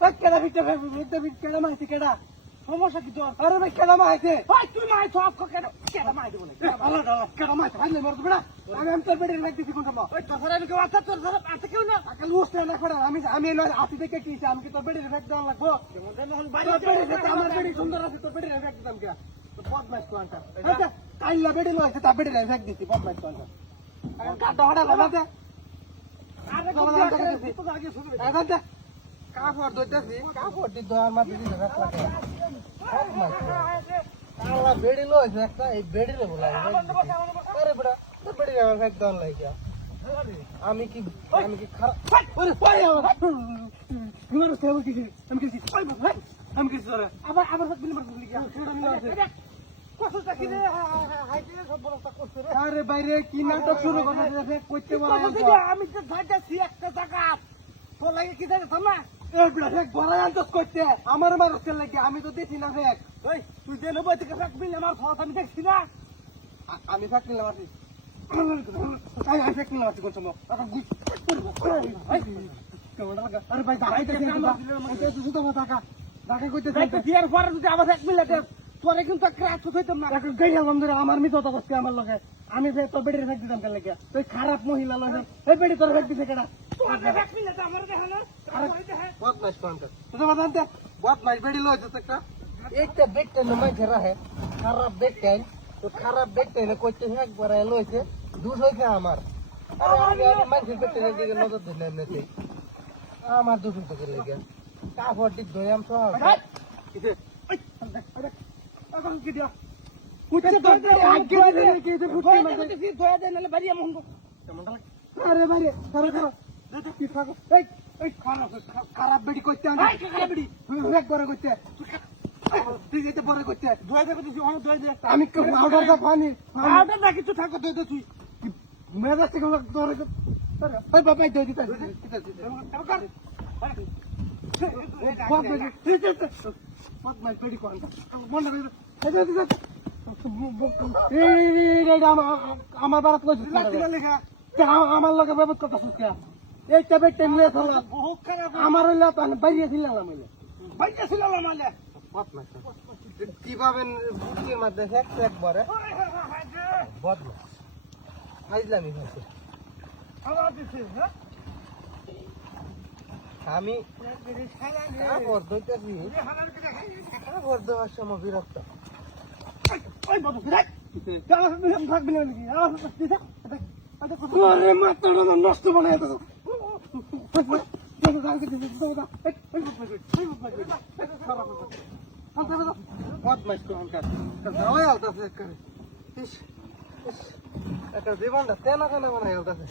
Daily আমার কাপড় আর গন্ধ হতো না সমস্যা কি তোর? আরে ভাই কেডা মাইছে। ভাই তুই মাইছ সব কেডা কেডা মাই দেবো আল্লাহ আল্লাহ কেডা মাইছ। হাইলে মরদ বেড়া আমি আমি তোর বেড়ে রাখ দিছি কোনটা ওই তোর সারা কেউ আছে? তোর সারা আছে কেউ না? আকাল উস্তে না করে আমি আমি এলো আসি দেখে কি আমি কি তোর বেড়ে রাখ দেওয়া লাগবো? তোর আমার বেড়ে সুন্দর আছে তোর বেড়ে রাখ দিতাম কে? তো বদমাইশ আচ্ছা কাইলা বেড়ে লইছে তা বেড়ে রাখ দিছি বদমাইশ কোনটা কাটা হড়া লাগাতে আরে কোন আগে কাপড় ধরতেছি কাপড় দি দেওয়ার মাঝে দিতে রাখলাম। আল্লাহ বেড়ি লইছে একটা এই বেড়ি রে বলা আরে বেড়া তো বেড়ি আমার ফেক দেওয়ার লাগিয়া আমি কি আমি কি খারাপ? ওরে পরে তোমার সেবা কি আমি কি ওই ভাই আমি কি সরে আবার আবার সব বিলম্ব করে গিয়া। ছোড়া মিলা আছে কতটা কি রে? হাইতে সব বড়টা করছে রে। আরে বাইরে কি নাটক শুরু করে দিয়েছে কইতে বলা আমি তো একটা জায়গা। তো লাগে কি জানে থামা। এই আন্তস করতে আমার মারতে লাগে আমি তো দেখি না ফেক ওই তুই যে নবই থেকে ফেক বিল আমার ফল আমি দেখছি না। আমি ফেক নিলাম আছি আই আই ফেক নিলাম আছি কোন সময় আরে ভাই দাঁড়াই তো তুই তো টাকা টাকা কইতে দিয়ার পরে যদি আবার এক মিনিটে তোরে কিন্তু ক্রাচ হইতাম না। এখন গাইয়া বন্ধুরা আমার করছে আমার লগে। আমি তোর বেড়ে ফেক দিতাম তুই খারাপ মহিলা লগে। এই বেড়ে তোর ফেক দিছে কেডা? বদমাইশ কোনটা তুই বাদান দে বদমাইশ বেড়ি লইছে একটা একটা দেখতে নমাই ঘেরা হে খারাপ দেখতে তো খারাপ দেখতে না কইতে একবার লইছে দুধ হইছে আমার আরে আমি আমি মানুষের দেখতে দিকে নজর দিলে এমনিতে আমার দুধ হইতে লেগে কাপড় দিক ধরে আমি সব এখন কি দিয়া কুচে তো আগে দে কি দে ফুটে মারতে ফির ধোয়া দে নালে বাড়ি আমন আরে বাড়ি সারা সারা দে কি থাকো এই এই খারাপ খারাপ বেড়ি কইতে আমি খারাপ বেড়ি করতে ধোয়া দে আমি পাউডার দা পানি। পাউডার না কিছু থাকো দে দে তুই মেজাজ থেকে তোর ওই বাবা দে দিতে বেড়ি আমার বারাত আমার লগে ব্যবস্থা বেটে নিয়ে চলাম আমার হইলে বাইরে ছিলাম বাইরে ছিলাম মানে বদমাইশ কীভাবে বুটির মধ্যে এক একবারে? বদমাইশ ফাইজলামি হয়েছে। আমি কাপড় দেওয়ার সময় বিরক্ত। আরে নষ্ট বানায় তো বদমাইশ কোনকার যাওয়াই আলতাছে একবারে একটা জীবনটা তেনা তেনা বানাই আলতাছে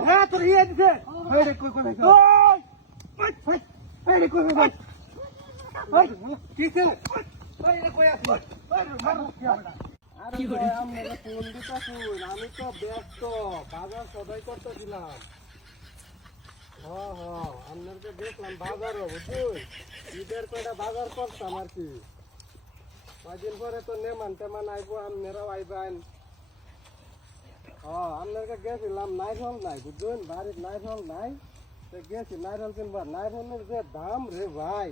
হ্যাঁ তোর ইয়ে দিছে রে কই কই এই রে কই কই ওই কি ছিল ওই রে কই আছে আরে আমি তো ব্যস্ত বাজার সদাই করতেছিলাম। আপনাকে দেখলাম বাজারও বুঝুন ঈদের কয়টা বাজার করতাম আর কি। কয়দিন পরে তো নেমান টেমান আইবো আপনারাও আইবেন। আপনাকে গেছিলাম নাইরল নাই বুঝুন বাড়ির নাইরল নাই। তো গেছি নাইরল কিনবার। নাইরলের যে দাম রে ভাই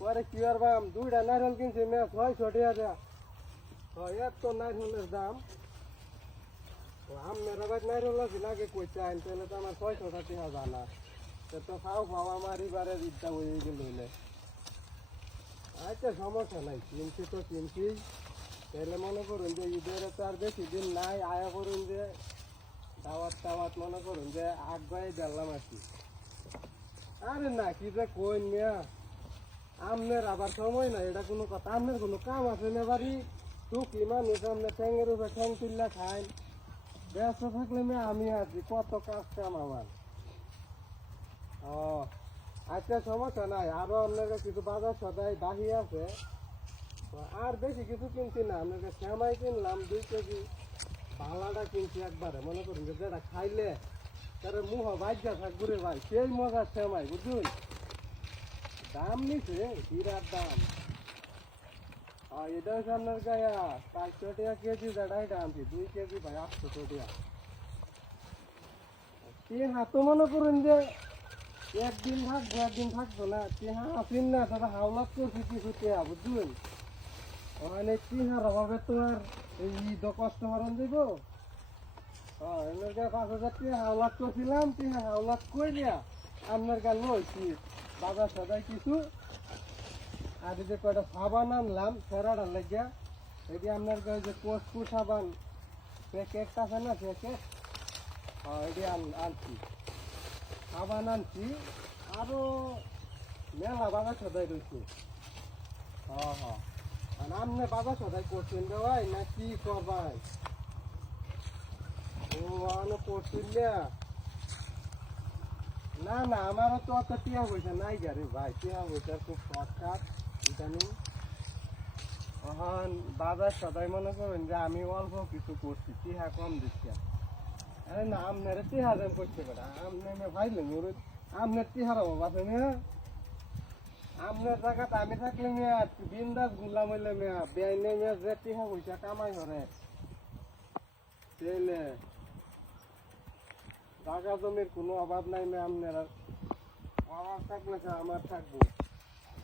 পরে কি আর বাম দুইটা নাইরল কিনছি মে ছয়শো টাকা এত নাইরলের দাম। আপনারা ভাই নাইরল আছে নাকি কই চাইন, তাহলে তো আমার ছয়শো টাকা জানা। তো তো খাও খাও আমার এবারে ইচ্ছা হয়ে গেল আচ্ছা সমস্যা নাই, কিনছি তো কিনছি। মনে করুন যে ঈদের তো আর বেশি দিন নাই, আয়া করুন যে দাওয়াত টাওয়াত মনে করুন যে আগ্রহে দিলাম আর কি। আরে না, কি যে কই মিয়া, আমনের আবার সময় না এটা কোনো কথা, আমনের কোনো কাম আছে না বাড়ি? টুকি মানুষ আমনে ঠ্যাংয়ের উপরে ঠ্যাং তুললা খায় ব্যস্ত থাকলে মেয়ে আমি আছি, কত কাজ কাম আমার। ও আচ্ছা সমস্যা নাই, আরও আপনার কিছু বাজার সদাই বাহি আছে। আর বেশি কিছু কিনছি না আপনার কাছে শ্যামাই কিনলাম, দুই কেজি। ভালাটা কিনছি একবারে, মনে করুন যে যেটা খাইলে তার মুহ বাজ্যা থাকব রে ভাই, সেই মজার শ্যামাই, বুঝুন? দাম নিছে বিরাট দাম। আর এটা হচ্ছে আপনার গায়া। চারশো টাকা কেজি যেটা এটা আনছি। দুই কেজি ভাই, আটশো টাকা। হাত মনে করুন যে একদিন থাকব একদিন থাকব না? তিহা আসিন না? তারা হাওলাত করছি কিছু টেয়া বুঝলেন? ওখানে তিহার অভাবে তোমার এই কষ্ট হরণ দিব। হ্যাঁ পাঁচ হাজার টাকা হাওলাত করছিলাম তিহা হাওলাত কইলিয়া আপনার গান লইছি। বাজার সদাই কিছু আর এই যে কয়টা সাবান আনলাম সেরাটার লাগিয়া, এটি আপনার গায়ে যে কস্টু সাবান প্যাকেট আছে না প্যাকেট এটি আন- আনছি। সাবান আনছি, আরও মেলা বাজার সদাই রয়েছে। হ্যাঁ হ্যাঁ। আর আপনি বাজার সদাই করছেন রে ভাই, না কি করবাই ও, আনো করছেন না না, আমারও তো অত টিয়া পয়সা নাই গারে ভাই, টিয়া পয়সার খুব শর্টকাট ইদানিং এখন বাজার সদাই মনে করেন যে আমি অল্প কিছু করছি টিহা কম দিচ্ছি। আরে না, আপনার টিহা দেন করতে পারে। আপনি ভাইলেন আপনার টিহার অভাব আছে না? আপনার জায়গাতে আমি থাকলে মেয়া, বিন্দাস গুলাম হইলে মেয়া, বেআইনে মেয়া যে টিহা পয়সা কামাই করে। তাইলে জায়গা জমির কোনো অভাব নাই মেয়া, আপনার অভাব থাকলে আমার থাকব।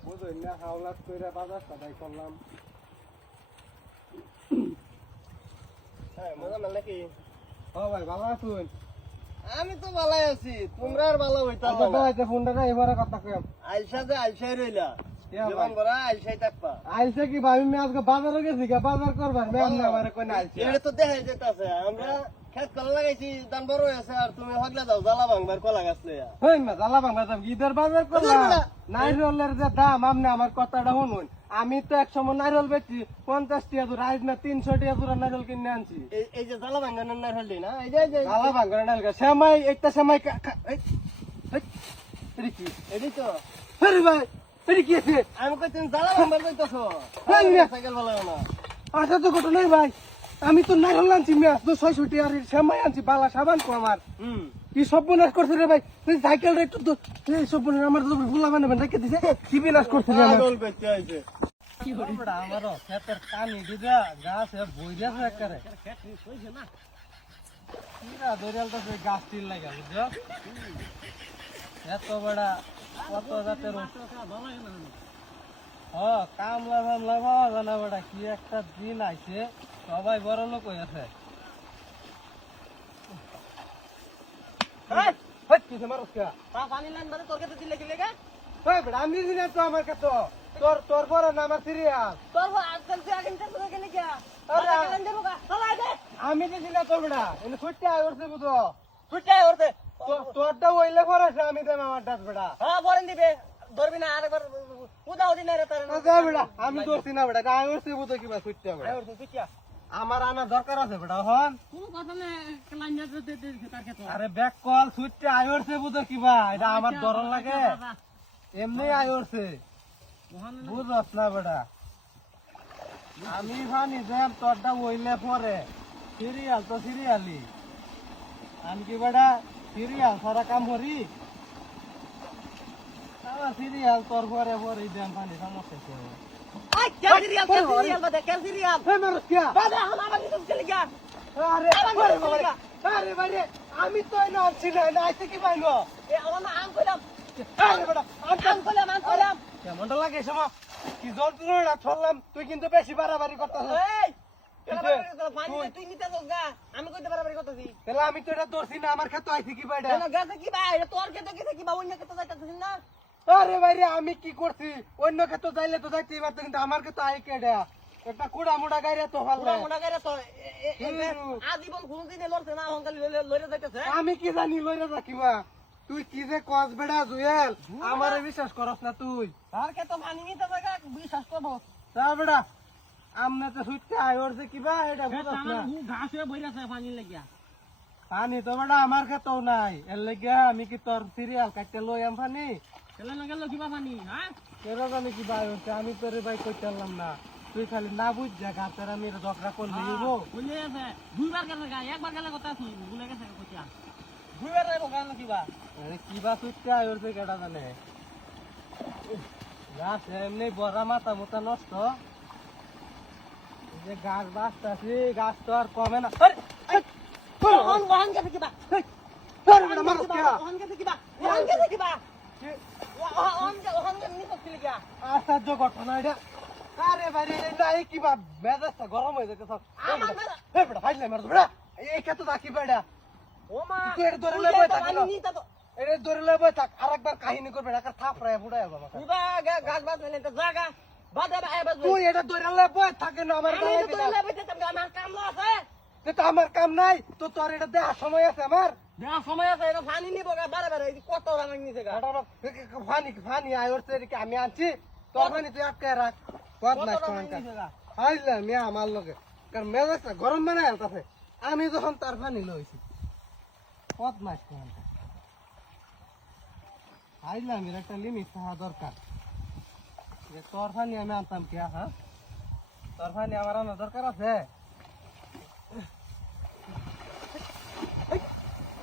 বুঝলেন না হাওলাত করে বাজার সদাই করলাম। হ্যাঁ ভাই ভালো আছুন? আমি তো ভালাই আছি তোমরা আর ভালো হইতাম আচ্ছা না। ভাই ফোনটা না এবারে কথা কম আলসা যে আলসাই রইলা। জীবন ভাই। ভরা আলসাই থাকবা। আইসে কি আমি আজকে বাজারে গেছি বাজার করবার এটা তো যেতেছে আমরা খেত কলা লাগাইছি দান বড় হয়েছে আর তুমি হগলে যাও জ্বালা ভাঙবার কলা গাছ লইয়া। হই না জ্বালা বাংলা দাম ঈদের বাজার করলাম। বাজার? নাইরলের যে দাম আপনি আমার কথাটা শুনুন। আমি তো এক সময় নাইরল বেচছি পঞ্চাশ টিয়া দূর আজ না তিনশো টিয়া দূর নাইরল কিনে আনছি। এই যে জ্বালা ভাঙানোর না না? এই যে জ্বালা নাইরল একটা কি তো। ভাই এটা কি আছে আমি কই তুমি জ্বালা ভাঙবার কইতাছ। ভাই, সাইকেল ভালো না। আচ্ছা তো ঘটনা নাই ভাই। আমি তো নাইরল আনছি মেয়াজ তো ছয়শো টিয়া আর সেমাই আনছি বালা সাবান কো আমার। হুম। কি সব বিনাশ করছে রে ভাই? তুই সাইকেল রে একটু তো এই সব বিনাশ আমার তো ভুলা মানে রেখে দিছে। কি বিনাশ করছে রে আমার। হইছে আমার ক্ষেতের কানি দিদা গাছ কিরা দরিয়াল তো সেই গাছ টিল লাগা বুঝছ? এত বড় কত জাতের ও কামলা ফামলা পাওয়া যায় না বেটা কি একটা দিন আইছে। সবাই বড় লোক হয়েছে কিসে মানুষ কে? পানি লাইন তোর কাছে দিলে কি লেগে? ওই বেটা আমি দিছি না তো আমার কাছে। তোর তোর বড় নাম সিরিয়াল তোর আজকাল তুই আগে কেন গিয়া আমি দিছি না তোর বেটা এনে ছুটতে আয় করছে বুঝো ফুটে ওরতে তোরটা হইলে পড়াছে আমি দেব আমার ডাস বেটা। হ্যাঁ বলেন দিবে। ধরবি না আরেকবার উদা উদি রে তার যা বেটা আমি ধরছি না বেটা। আমি করছি বুঝো কিবা ছুটতে বেটা। ওরতে তুই কিয়া আমার আনা দরকার আছে বেটা হন। কোনো কথা না লাইন দে দে দে তার ক্ষেত্রে। আরে ব্যাক কল ছুটতে আয় করছে বুঝো কিবা এটা আমার ধরন লাগে। এমনি আয় করছে বুঝস না বেটা। আমি ভানি যে তোরটা হইলে পরে সিরিয়াল তো সিরিয়ালি আমি কি বেটা সিরিয়াল সারা কাম করি? আমার সিরিয়াল তোর পরে পরে দেন পানি সমস্যা কেন সিরিয়াল বাদে কেন সিরিয়াল এই মানুষ কে? বাদে আমার বাকি তুমি চলে আরে আরে বাবারে, আরে বাবারে, আমি তো আনছি না না কি পাইলো? আমার আম কইলাম। আরে আম আম কেমনটা লাগে সমা কি যন্ত্রণা ছড়লাম তুই কিন্তু বেশি বাড়াবাড়ি করতেছ। এই তুই- তুই গা। আমি তো এটা ধরছি না আমার আইছি কি এটা? তোর কেতে কি বা অন্য কেতে যাইতেছিস না? আরে ভাইরে আমি কি করছি? অন্য ক্ষেত্রে যাইলে তো যাইতেই পারতো কিন্তু আমার ক্ষেত্রে আই কেডা একটা কুড়া মুড়া গাইরে তো ভালো তো এ- এ- এ- এ- আজীবন কোনদিনে লড়ছে না হঙ্কালি লড়ে যাইতেছে আমি কি জানি লইরা রাখিবা তুই কি যে কস বেড়া জুয়েল? আমারে বিশ্বাস করস না তুই। তার কে তো পানি নিতে জায়গা বিশ্বাস করব। তা বেড়া আমনে তো সুইতে আয় যে কিবা এটা বুঝছ না। ঘাস হয়ে বইরাছে পানি লাগিয়া। পানি তো বেটা আমার খেতেও নাই। এর লেগে আমি কি তোর সিরিয়াল কাটতে লই আম পানি? কেলে না গেল কিবা পানি হ্যাঁ কেন জানি কি ভাই হচ্ছে আমি তোরে ভাই কইতে পারলাম না। তুই খালি না বুঝ যা গাছের আমি ঝগড়া করলি বুঝলে আছে দুইবার গেলে গা একবার গেলে কথা শুনি ভুলে গেছে কথা দুইবার যাইব গেল কিবা? আরে কি বা আয়োর তুই কেটা জানে। গাছ এমনি বড়া মাথা মোটা নষ্ট। যে গাছ বাঁচতাছি গাছ তো আর কমে না। আরে, আরে, ওহন ওহন গেছে কিবা? আরে মারো কে? ওহন গেছে কিবা? ওহন গেছে কিবা? আশ্চর্য ঘটনা এটা। আরে বাইরে নাই কি বা মেজাজটা গরম হয়ে যেতে সব আমার বেটা ফাইলে মারো বেটা। এই কত দাকি বেটা? ও মা তুই এটা ধরে লয়ে থাক এটা ধরে লয়ে থাক আরেকবার কাহিনী করবে না কার থাপ রায় বুড়ায় বাবা গাছ বাজ মানে তো জায়গা বাদে বাই বাজ তুই এটা ধরে বই থাকে না আমার গায়ে আমার কাম আছে। তো আমার কাম নাই তো তোর এটা দেখার সময় আছে আমার। সময় আছে এটা পানি নিব গা বারে বারে এই কত রান নিছে গা। এটা আমার- এ- এ- ফানি আমি আনছি। তোর ফানি তুই আটকে রাখ। কত কত কোনটা আইলা মিয়া আমার লগে। কারণ মেজাজটা গরম বানায় আলতাছে আমি যখন তার পানি লইছি। কত মাস কোনটা আইলা মেরে একটা লিমিট থাকা দরকার। যে তোর পানি আমি আনতাম কি হ্যাঁ? তোর পানি আমার আনা দরকার আছে?